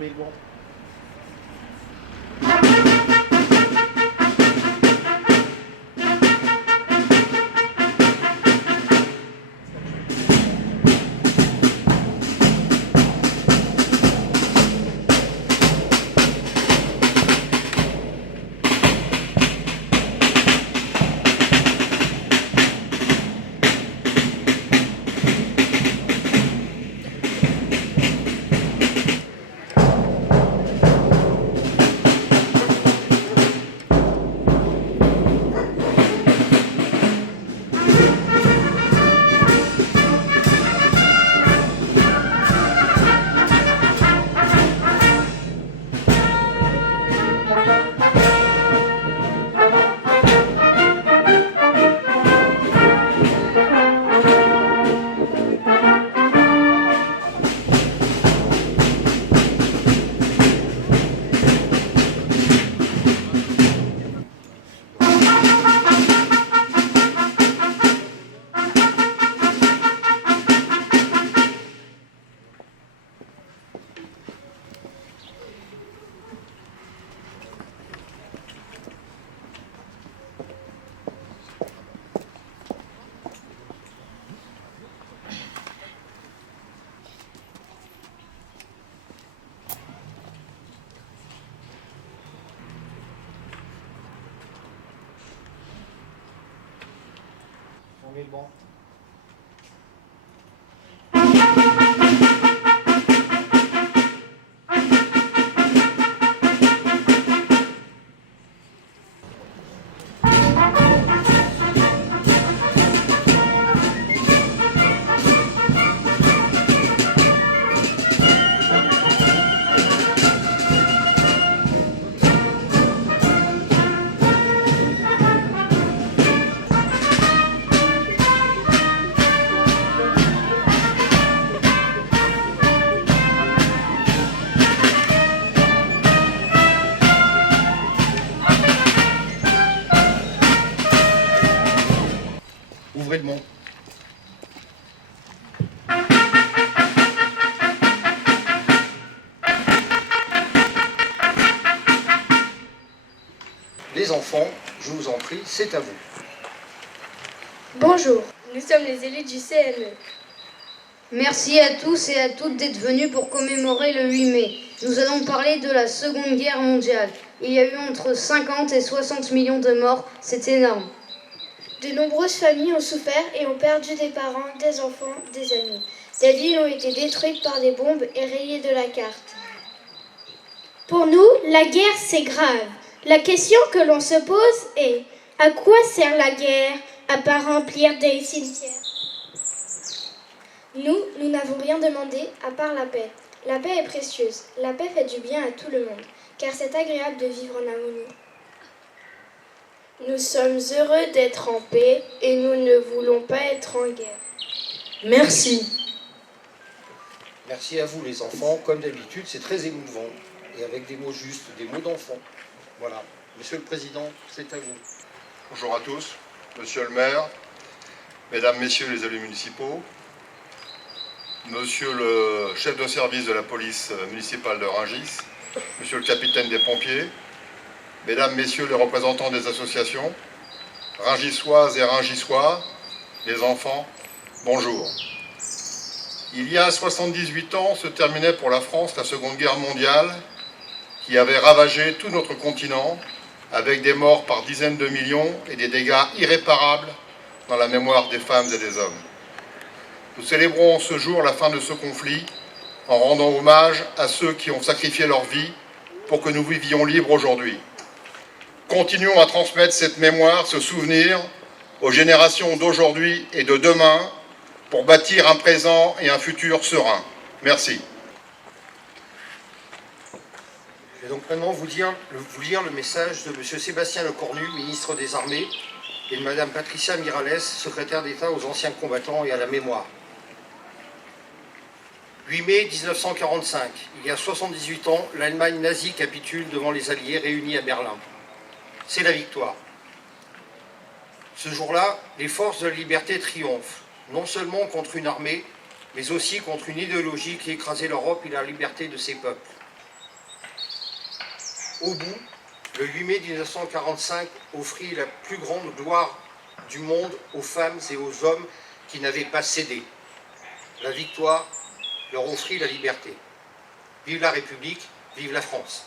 Fermez le banc. Fermez le banc. Ouvrez le banc. Les enfants, je vous en prie, c'est à vous. Bonjour, nous sommes les élus du CME. Merci à tous et à toutes d'être venus pour commémorer le 8 mai. Nous allons parler de la Seconde Guerre mondiale. Il y a eu entre 50 et 60 millions de morts, c'est énorme. De nombreuses familles ont souffert et ont perdu des parents, des enfants, des amis. Des villes ont été détruites par des bombes et rayées de la carte. Pour nous, la guerre, c'est grave. La question que l'on se pose est « À quoi sert la guerre à part remplir des cimetières ?» Nous n'avons rien demandé à part la paix. La paix est précieuse. La paix fait du bien à tout le monde, car c'est agréable de vivre en harmonie. Nous sommes heureux d'être en paix et nous ne voulons pas être en guerre. Merci. Merci à vous les enfants. Comme d'habitude, c'est très émouvant. Et avec des mots justes, des mots d'enfant. Voilà. Monsieur le Président, c'est à vous. Bonjour à tous. Monsieur le maire, mesdames, messieurs les élus municipaux, monsieur le chef de service de la police municipale de Rungis, monsieur le capitaine des pompiers, mesdames, messieurs les représentants des associations, Rungisoises et Rungisois, les enfants, bonjour. Il y a 78 ans se terminait pour la France la Seconde Guerre mondiale qui avait ravagé tout notre continent avec des morts par dizaines de millions et des dégâts irréparables dans la mémoire des femmes et des hommes. Nous célébrons ce jour la fin de ce conflit en rendant hommage à ceux qui ont sacrifié leur vie pour que nous vivions libres aujourd'hui. Continuons à transmettre cette mémoire, ce souvenir aux générations d'aujourd'hui et de demain pour bâtir un présent et un futur serein. Merci. Je vais donc maintenant vous lire le message de M. Sébastien Lecornu, ministre des Armées, et de Mme Patricia Miralles, secrétaire d'État aux anciens combattants et à la mémoire. 8 mai 1945, il y a 78 ans, l'Allemagne nazie capitule devant les Alliés réunis à Berlin. C'est la victoire. Ce jour-là, les forces de la liberté triomphent, non seulement contre une armée, mais aussi contre une idéologie qui écrasait l'Europe et la liberté de ses peuples. Au bout, le 8 mai 1945 offrit la plus grande gloire du monde aux femmes et aux hommes qui n'avaient pas cédé. La victoire leur offrit la liberté. Vive la République, vive la France.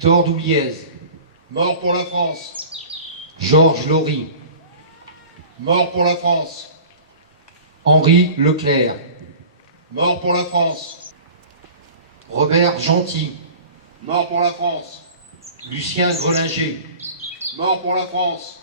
Victor Doubliez, Mort pour la France. Georges Laury, Mort pour la France. Henri Leclerc, Mort pour la France. Robert Gentil, Mort pour la France. Lucien Grelinger, Mort pour la France.